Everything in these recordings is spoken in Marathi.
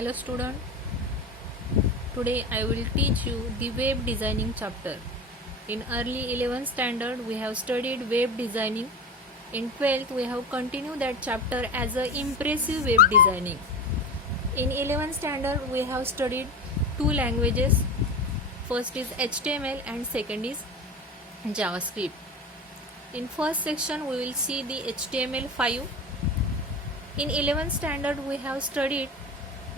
Hello student, today I will teach you the web designing chapter. In early 11th standard we have studied web designing. In 12th we have continued that chapter as a impressive web designing. In 11th standard we have studied two languages. First is HTML and second is JavaScript. In first section we will see the HTML5. In 11th standard we have studied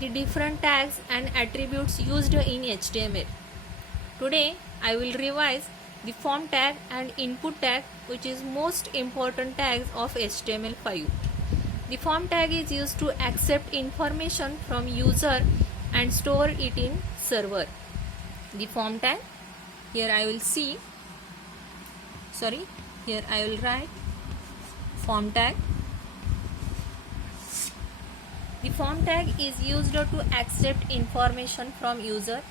the different tags and attributes used in HTML. Today I will revise the form tag and input tag, which is most important tags of HTML5. The form tag is used to accept information from user and store it in server. The form tag, here I will write form tag. The form tag is used to accept information from user.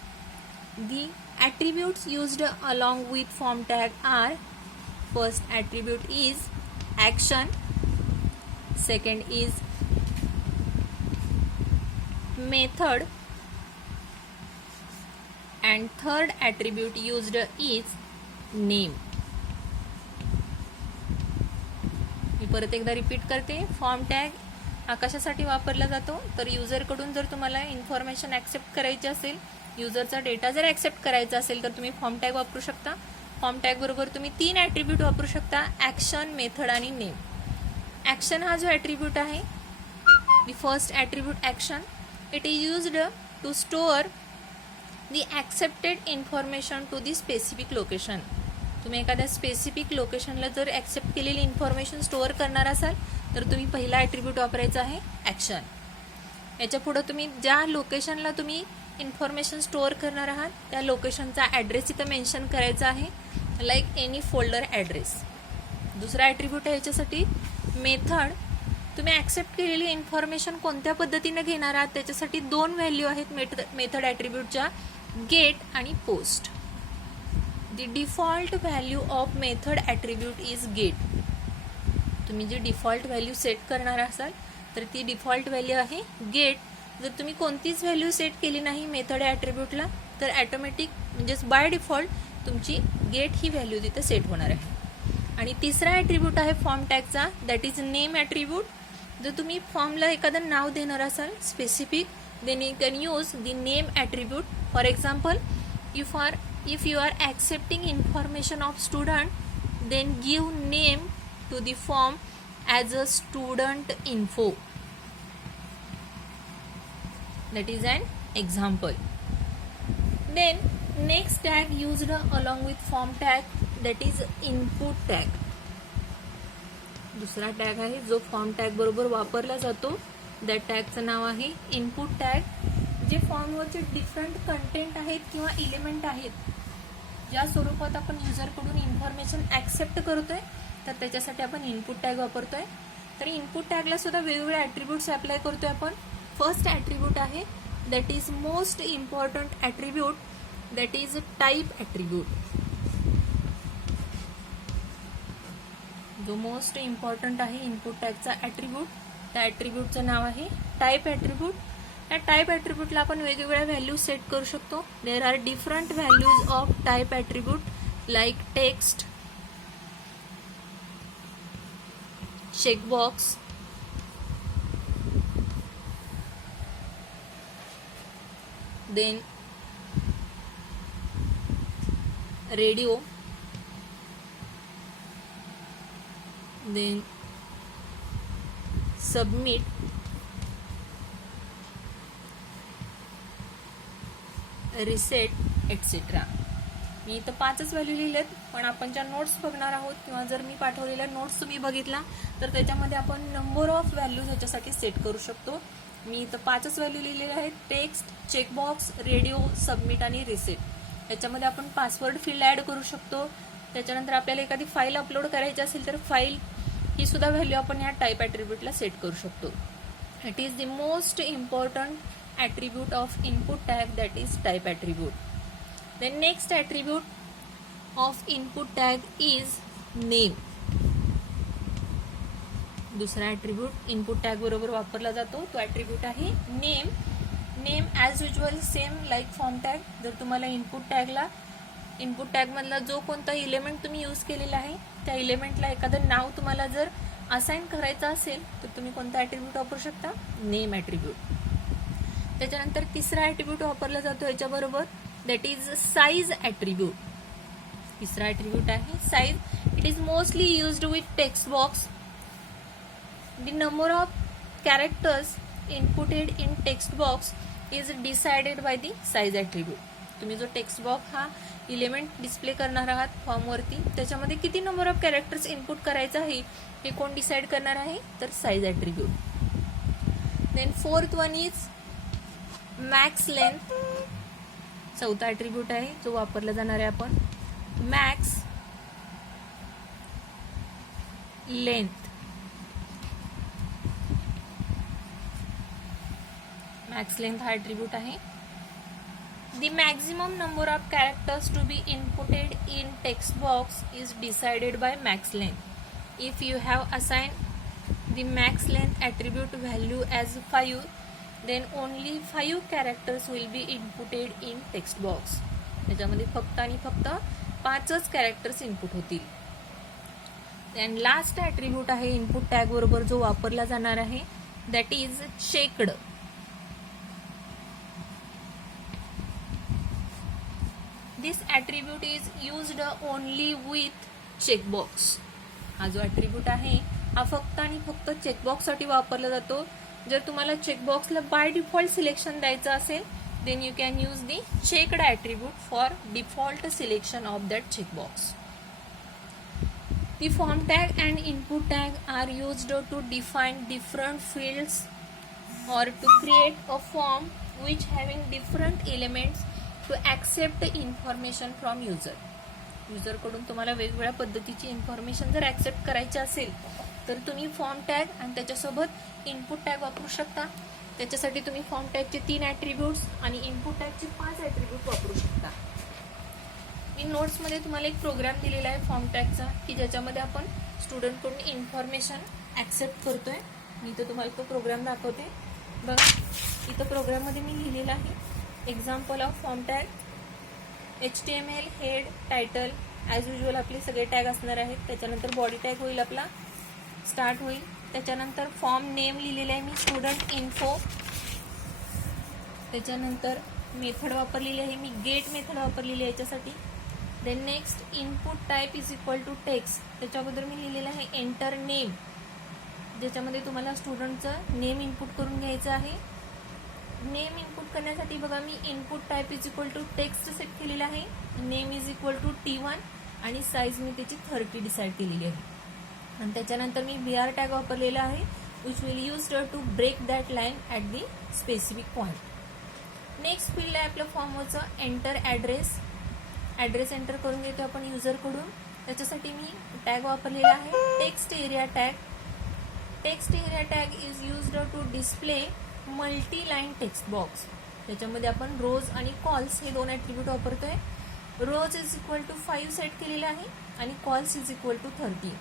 The attributes used along with form tag are: first attribute is action, second is method, and third attribute used is name. मी परत एकदा रिपीट करते. फॉर्म टॅग हा कशासाठी वापरला जातो, तर युजरकडून जर तुम्हाला इन्फॉर्मेशन ॲक्सेप्ट करायची असेल, युजरचा डेटा जर ॲक्सेप्ट करायचा असेल तर तुम्ही फॉर्म टॅग वापरू शकता. फॉर्म टॅग बरोबर तुम्ही तीन ॲट्रिब्यूट वापरू शकता: ॲक्शन, मेथड आणि नेम. ॲक्शन हा जो ॲट्रिब्यूट आहे, the first attribute action, it is used to store the accepted information to the specific location. तुम्ही एखाद्या स्पेसिफिक लोकेशनला जर ॲक्सेप्ट केलेली इन्फॉर्मेशन स्टोअर करणार असाल तर तुम्ही पहिला ॲट्रिब्यूट वापरायचा आहे ॲक्शन. याच्या पुढे तुम्ही ज्या लोकेशनला तुम्ही इन्फॉर्मेशन स्टोअर करणार आहात त्या लोकेशनचा ॲड्रेस इथं मेन्शन करायचा आहे, लाईक एनी फोल्डर ॲड्रेस. दुसरा ॲट्रिब्यूट आहे याच्यासाठी मेथड. तुम्ही ॲक्सेप्ट केलेली इन्फॉर्मेशन कोणत्या पद्धतीने घेणार आहात त्याच्यासाठी दोन व्हॅल्यू आहेत मेथड ॲट्रिब्यूटच्या, गेट आणि post. The default value of method attribute is get. तुम्ही जी डिफॉल्ट व्हॅल्यू सेट करणार असाल तर ती डिफॉल्ट व्हॅल्यू आहे गेट. जर तुम्ही कोणतीच व्हॅल्यू सेट केली नाही मेथड ॲट्रिब्यूटला तर ॲटोमॅटिक म्हणजेच बाय डिफॉल्ट तुमची गेट ही व्हॅल्यू तिथे सेट होणार आहे. आणि तिसरा ॲट्रिब्यूट आहे फॉर्म टॅगचा, दॅट इज नेम ॲट्रिब्यूट. जर तुम्ही फॉर्मला एखादं नाव देणार असाल specific, then you can use the name attribute. For example, if you are accepting information of student, then give name to the form as a student info. That is an example. Then next tag used along with form tag, that is input tag. दुसरा टॅग आहे जो फॉर्म टॅग बरोबर वापरला जातो, त्या टॅगचं नाव आहे इनपुट टॅग. जे फॉर्मवरचे डिफरंट कंटेंट आहेत किंवा एलिमेंट आहेत, ज्या स्वरूपात आपण युजरकडून इन्फॉर्मेशन ॲक्सेप्ट करतोय तर त्याच्यासाठी आपण इनपुट टॅग वापरतोय. तर इनपुट टॅगला सुद्धा वेगवेगळे ॲट्रिब्यूट्स अप्लाय करतोय आपण. फर्स्ट ॲट्रिब्यूट आहे that is most important attribute, that is type attribute. जो मोस्ट इम्पॉर्टंट आहे इनपुट टॅगचा ॲट्रिब्यूट, त्या ॲट्रिब्यूटचं नाव आहे टाईप ॲट्रिब्यूट. या टाईप ॲट्रिब्यूटला आपण वेगवेगळ्या व्हॅल्यूज सेट करू शकतो. There are different values of type attribute, like text, checkbox, then radio, then submit, reset, etc. मी इथं 5च व्हॅल्यू लिहिलेत, पण आपण ज्या नोट्स बघणार आहोत किंवा जर मी पाठवलेल्या नोट्स तुम्ही बघितला तर त्याच्यामध्ये आपण नंबर ऑफ व्हॅल्यूज याच्यासाठी सेट करू शकतो. मी इथं 5च व्हॅल्यू लिहिलेल्या आहेत: टेक्स्ट, चेकबॉक्स, रेडिओ, सबमिट आणि रिसेट. याच्यामध्ये आपण पासवर्ड फील्ड ॲड करू शकतो. त्याच्यानंतर आपल्याला एखादी फाईल अपलोड करायची असेल तर फाईल ही सुद्धा व्हॅल्यू आपण या टाईप ॲट्रिब्यूटला सेट करू शकतो. It is the most important attribute of input tag, that is type attribute. The next attribute of input tag is name. दुसरा ॲट्रिब्यूट इनपुट टॅग बरोबर वापरला जातो तो ॲट्रिब्यूट आहे name. Name as usual same like form tag. जर तुम्हाला इनपुट टॅगमधला जो कोणता इलेमेंट तुम्ही यूज केलेला आहे त्या इलेमेंटला एखादं नाव तुम्हाला जर असाइन करायचं असेल तर तुम्ही कोणता ॲट्रिब्यूट वापरू शकता, नेम ॲट्रिब्यूट. त्याच्यानंतर तिसरा ॲट्रिब्यूट वापरला जातो याच्याबरोबर, दॅट इज साईज ॲट्रिब्यूट. तिसरा ॲट्रिब्यूट आहे size. It is mostly used with text box. The number of characters inputted in text box is decided by the size attribute. तुम्ही जो टेक्स्ट बॉक्स हा इलेमेंट डिस्प्ले करणार आहात फॉर्मवरती, त्याच्यामध्ये किती नंबर ऑफ कॅरेक्टर्स इनपुट करायचं आहे हे कोण डिसाइड करणार आहे, तर size attribute. Then fourth one is max length. चौथा ॲट्रिब्यूट आहे जो वापरला जाणार आहे आपण, मॅक्स लेंथ. मॅक्स लेंथ हा ॲट्रिब्यूट आहे. The maximum number of characters to be inputted in text box is decided by max length. If you have assigned the max length attribute value as 5, then only 5 characters will be inputted in text box. त्याच्यामध्ये फक्त आणि फक्त 5च कॅरेक्टर्स इनपुट होतील. अँड लास्ट ॲट्रिब्यूट आहे इनपुट टॅग बरोबर जो वापरला जाणार आहे, that is checked. This attribute is used only with checkbox. हा जो ॲट्रिब्यूट आहे हा फक्त आणि फक्त चेकबॉक्ससाठी वापरला जातो. जर तुम्हाला चेकबॉक्सला बाय डिफॉल्ट सिलेक्शन द्यायचं असेल, then you can use the checked attribute for default selection of that checkbox. The form tag and input tag are used to define different fields or to create a form which having different elements to accept information from user. User कडून तुम्हाला वेगवेगळ्या पद्धतीची इन्फॉर्मेशन जर ऍक्सेप्ट करायची असेल तर तुम्ही फॉर्म टॅग आणि त्याच्यासोबत इनपुट टॅग वापरू शकता. त्याच्यासाठी तुम्ही फॉर्म टॅगचे 3 ॲट्रिब्यूट्स आणि इनपुट टॅगचे 5 ॲट्रिब्यूट वापरू शकता. मी नोट्समध्ये तुम्हाला एक प्रोग्राम दिलेला आहे फॉर्म टॅगचा की ज्याच्यामध्ये आपण स्टुडंटकडून इन्फॉर्मेशन ऍक्सेप्ट करतोय. मी तर तुम्हाला तो प्रोग्राम दाखवते. बघा इथं प्रोग्राममध्ये मी लिहिलेला आहे example of form tag. HTML head title as usual आपले सगळे टॅग असणार आहेत. त्याच्यानंतर बॉडी टॅग होईल आपला, स्टार्ट होईल. त्याच्यानंतर फॉर्म नेम लिहिलेला आहे मी स्टुडंट इन्फो. त्याच्यानंतर मेथड वापरलेली आहे मी गेट मेथड वापरलेली आहे याच्यासाठी. Then next input type is equal to text. त्याच्याबद्दल मी लिहिलेलं आहे एंटर नेम, ज्याच्यामध्ये तुम्हाला स्टुडंटचं नेम इनपुट करून घ्यायचं आहे. नेम इनपुट करण्यासाठी बघा मी input type is equal to text set केलेला आहे. Name is equal to T1 आणि साईज मी त्याची 30 डिसाईड केलेली आहे. आणि त्याच्यानंतर मी BR टॅग वापरलेला आहे which will use to break that line at the specific point. Next field आहे आपलं फॉर्मवरचं एंटर ॲड्रेस. ॲड्रेस एंटर करून घेतो आपण युजरकडून. त्याच्यासाठी मी टॅग वापरलेला आहे text area tag. Text area tag is used to display multi line text box. त्याच्यामध्ये आपण रोज आणि कॉल्स हे 2 ॲट्रिब्यूट वापरतोय. Rows is equal to 5 set केलेला आहे आणि cols is equal to 30.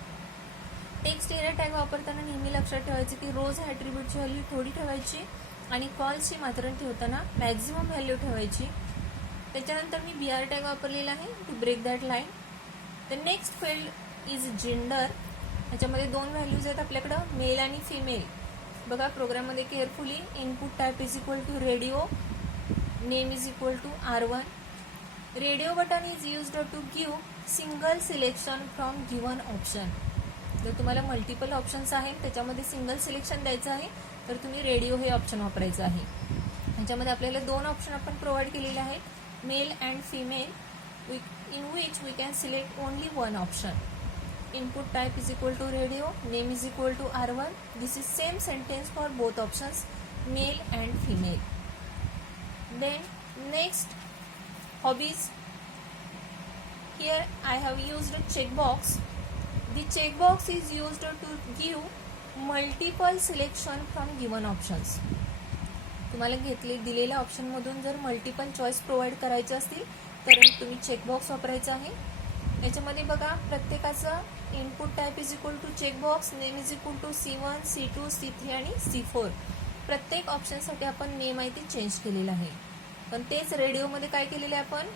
Text area tag वापरताना नेहमी लक्षात ठेवायचं की रोज ह्या ॲट्रिब्यूटची व्हॅल्यू थोडी ठेवायची आणि कॉल्सची मात्र ठेवताना मॅक्झिमम व्हॅल्यू ठेवायची. त्याच्यानंतर मी BR टॅग वापरलेला आहे to break that line. The next field is gender. त्याच्यामध्ये 2 व्हॅल्यूज आहेत आपल्याकडं, मेल आणि फिमेल. बघा प्रोग्राममध्ये carefully input type is equal to radio, name is equal to R1. Radio button is used to give single selection from given option. जर तुम्हाला मल्टिपल ऑप्शन्स आहेत त्याच्यामध्ये सिंगल सिलेक्शन द्यायचं आहे तर तुम्ही रेडिओ हे ऑप्शन वापरायचं आहे. ह्याच्यामध्ये आपल्याला 2 ऑप्शन आपण प्रोव्हाइड केलेले आहेत, male and female, in which we can select only one option. Input type is equal to radio, name is equal to R1. This is same sentence for both options, male and female. Then next, hobbies. Here I have used a checkbox. The checkbox is used to give multiple selection from given options. तुम्हाला दिलेल्या ऑप्शनमधून जर मल्टिपल चॉईस प्रोव्हाइड करायचे असतील तर तुम्ही चेकबॉक्स वापरायचा आहे. याच्यामध्ये बघा प्रत्येकाचं input type is equal to checkbox, name is equal to C1, C2, C3 आणि C4. प्रत्येक ऑप्शनसाठी आपण नेम आहे ती चेंज केलेला आहे, पण तेच रेडिओमध्ये काय केलेलं आहे आपण